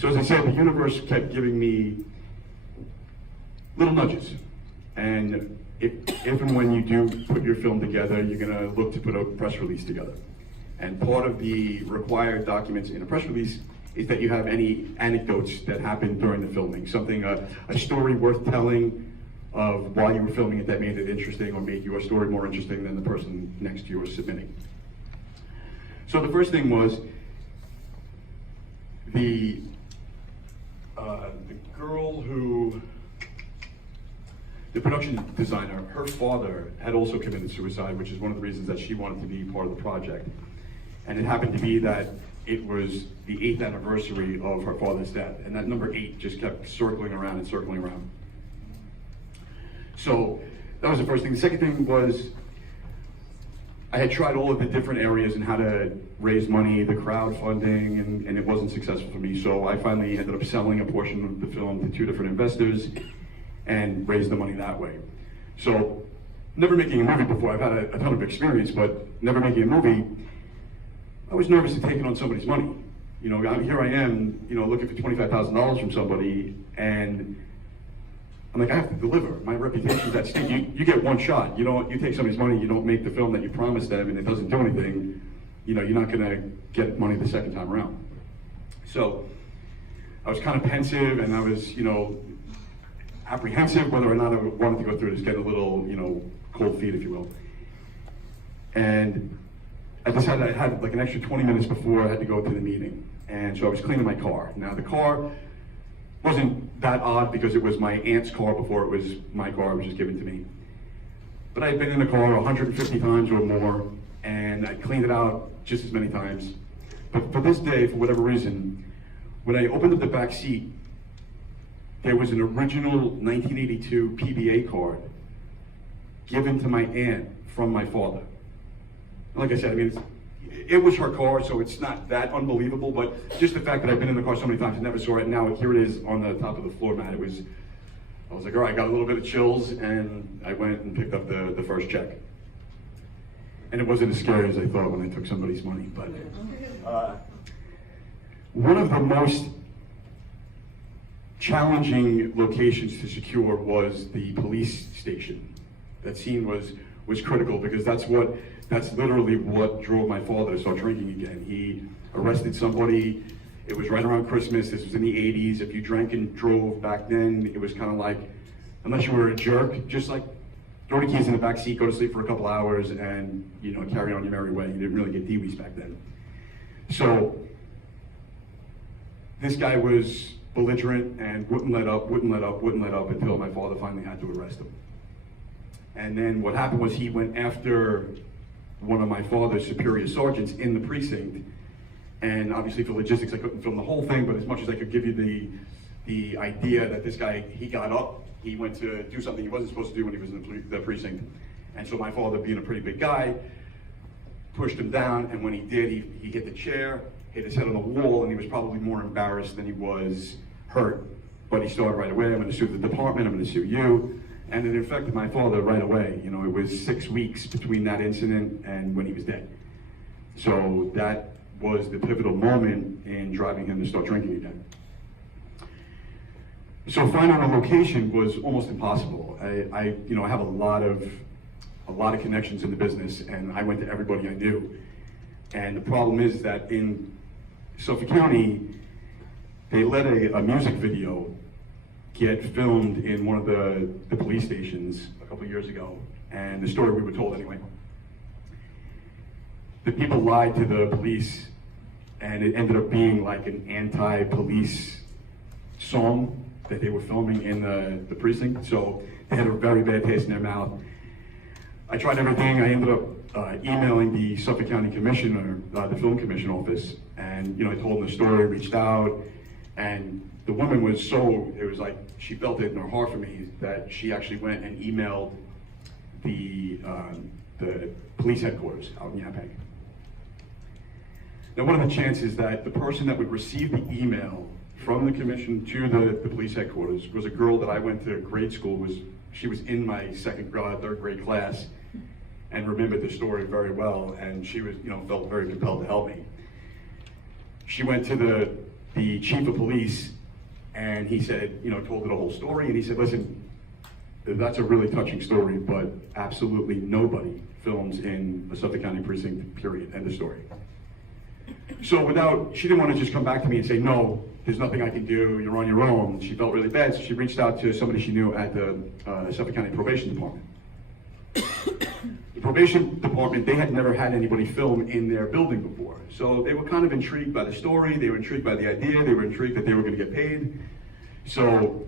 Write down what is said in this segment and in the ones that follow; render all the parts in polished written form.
So as I said, the universe kept giving me little nudges. And if and when you do put your film together, you're gonna look to put a press release together. And part of the required documents in a press release is that you have any anecdotes that happened during the filming. Something, a story worth telling of why you were filming it that made it interesting or made your story more interesting than the person next to you was submitting. So the first thing was the girl who, the production designer, her father had also committed suicide, which is one of the reasons that she wanted to be part of the project. And it happened to be that it was the 8th anniversary of her father's death, and that number 8 just kept circling around and circling around. So that was the first thing. The second thing was I had tried all of the different areas and how to raise money, the crowdfunding, and it wasn't successful for me. So I finally ended up selling a portion of the film to 2 different investors and raised the money that way. So never making a movie before, I've had a ton of experience, but never making a movie, I was nervous to take it on somebody's money. You know, here I am, you know, looking for $25,000 from somebody, and I'm like, I have to deliver. My reputation's at stake. You get one shot. You take somebody's money, you don't make the film that you promised them, and it doesn't do anything. You know, you're not gonna get money the second time around. So I was kind of pensive, and I was, you know, apprehensive whether or not I wanted to go through this, get a little, you know, cold feet, if you will. And I decided I had like an extra 20 minutes before I had to go to the meeting. And so I was cleaning my car. Now the car wasn't that odd because it was my aunt's car before it was my car, it was just given to me. But I had been in the car 150 times or more, and I cleaned it out just as many times. But for this day, for whatever reason, when I opened up the back seat, there was an original 1982 PBA card given to my aunt from my father. Like I said, I mean, it was her car, so it's not that unbelievable, but just the fact that I've been in the car so many times and never saw it, and now here it is on the top of the floor mat, I was like, all right, I got a little bit of chills, and I went and picked up the first check. And it wasn't as scary as I thought when I took somebody's money, but one of the most challenging locations to secure was the police station. That scene was critical because that's literally what drove my father to start drinking again. He arrested somebody. It was right around Christmas. This was in the 80s. If you drank and drove back then, it was kind of like, unless you were a jerk, just like throw the keys in the back seat, go to sleep for a couple hours, and you know, carry on your merry way. You didn't really get DWIs back then. So this guy was belligerent and wouldn't let up until my father finally had to arrest him. And then what happened was he went after one of my father's superior sergeants in the precinct, and obviously for logistics I couldn't film the whole thing, but as much as I could give you the idea that this guy, he got up, he went to do something he wasn't supposed to do when he was in the precinct, and so my father, being a pretty big guy, pushed him down, and when he did, he hit the chair, hit his head on the wall, and he was probably more embarrassed than he was hurt, but he started right away, I'm going to sue the department, I'm going to sue you. And it affected my father right away. You know, it was 6 weeks between that incident and when he was dead. So that was the pivotal moment in driving him to start drinking again. So finding a location was almost impossible. I have a lot of connections in the business, and I went to everybody I knew. And the problem is that in Suffolk County, they let a music video get filmed in one of the police stations a couple of years ago, and the story we were told anyway. The people lied to the police, and it ended up being like an anti-police song that they were filming in the precinct, so they had a very bad taste in their mouth. I tried everything. I ended up emailing the Suffolk County Commissioner, the Film Commission office, and I told them the story, reached out, and the woman was it was like she felt it in her heart for me that she actually went and emailed the police headquarters out in Yaphank. Now, what are the chances that the person that would receive the email from the commission to the police headquarters was a girl that I went to grade school with? She was in my third grade class and remembered the story very well, and she was, felt very compelled to help me. She went to the the chief of police, and he said, told her the whole story, and he said, listen, that's a really touching story, but absolutely nobody films in a Suffolk County precinct, period, end of story. So she didn't want to just come back to me and say, no, there's nothing I can do, you're on your own. She felt really bad, so she reached out to somebody she knew at the Suffolk County Probation Department. The probation department, they had never had anybody film in their building before. So they were kind of intrigued by the story, they were intrigued by the idea, they were intrigued that they were going to get paid. So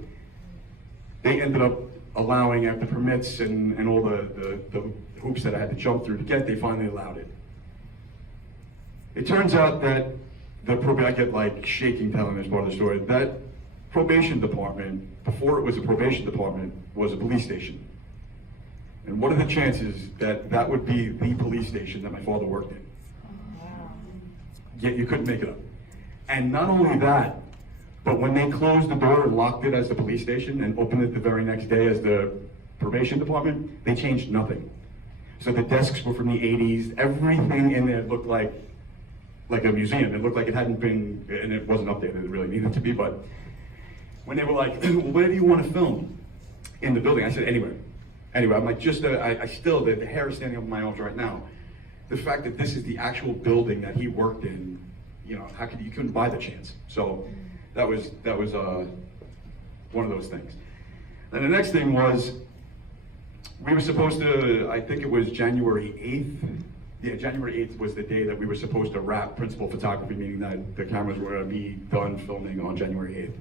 they ended up allowing, after permits and all the hoops that I had to jump through to get, they finally allowed it. It turns out that I get like shaking telling this part of the story, that probation department, before it was a probation department, was a police station. And what are the chances that that would be the police station that my father worked in? Yet you couldn't make it up. And not only that, but when they closed the door and locked it as the police station and opened it the very next day as the probation department, they changed nothing. So the desks were from the 80s, everything in there looked like a museum. It looked like it hadn't been, and it wasn't updated, it really needed to be, but when they were like, well, where do you want to film in the building? I said, anywhere. Anyway, I'm like, I still, the hair is standing up on my arms right now. The fact that this is the actual building that he worked in, you couldn't buy the chance. So that was one of those things. And the next thing was, we were supposed to, I think it was January 8th. Yeah, January 8th was the day that we were supposed to wrap principal photography, meaning that the cameras were going to be done filming on January 8th.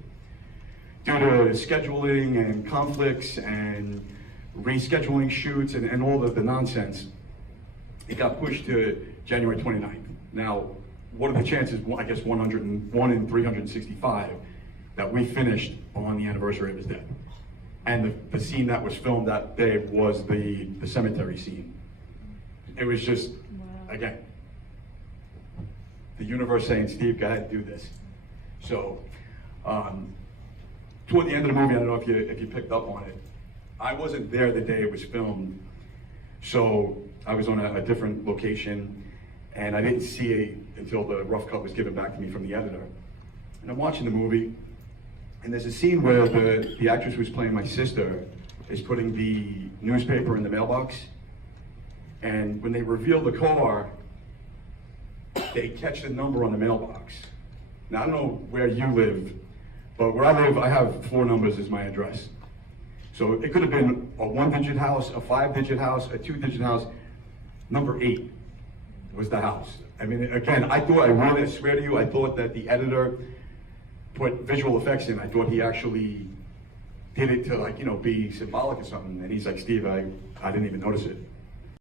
Due to scheduling and conflicts and rescheduling shoots and all of the nonsense, it got pushed to January 29th. Now, what are the chances, I guess 101 in 365, that we finished on the anniversary of his death? And the scene that was filmed that day was the cemetery scene. It was just, again, the universe saying, Steve, go ahead, do this. So, toward the end of the movie, I don't know if you picked up on it, I wasn't there the day it was filmed, so I was on a different location, and I didn't see it until the rough cut was given back to me from the editor. And I'm watching the movie, and there's a scene where the actress who's playing my sister is putting the newspaper in the mailbox, and when they reveal the car, they catch the number on the mailbox. Now, I don't know where you live, but where I live, I have 4 numbers as my address. So it could have been a 1-digit house, a 5-digit house, a 2-digit house. Number 8 was the house. I mean, again, I swear to you, I thought that the editor put visual effects in. I thought he actually did it to be symbolic or something. And he's like, Steve, I didn't even notice it.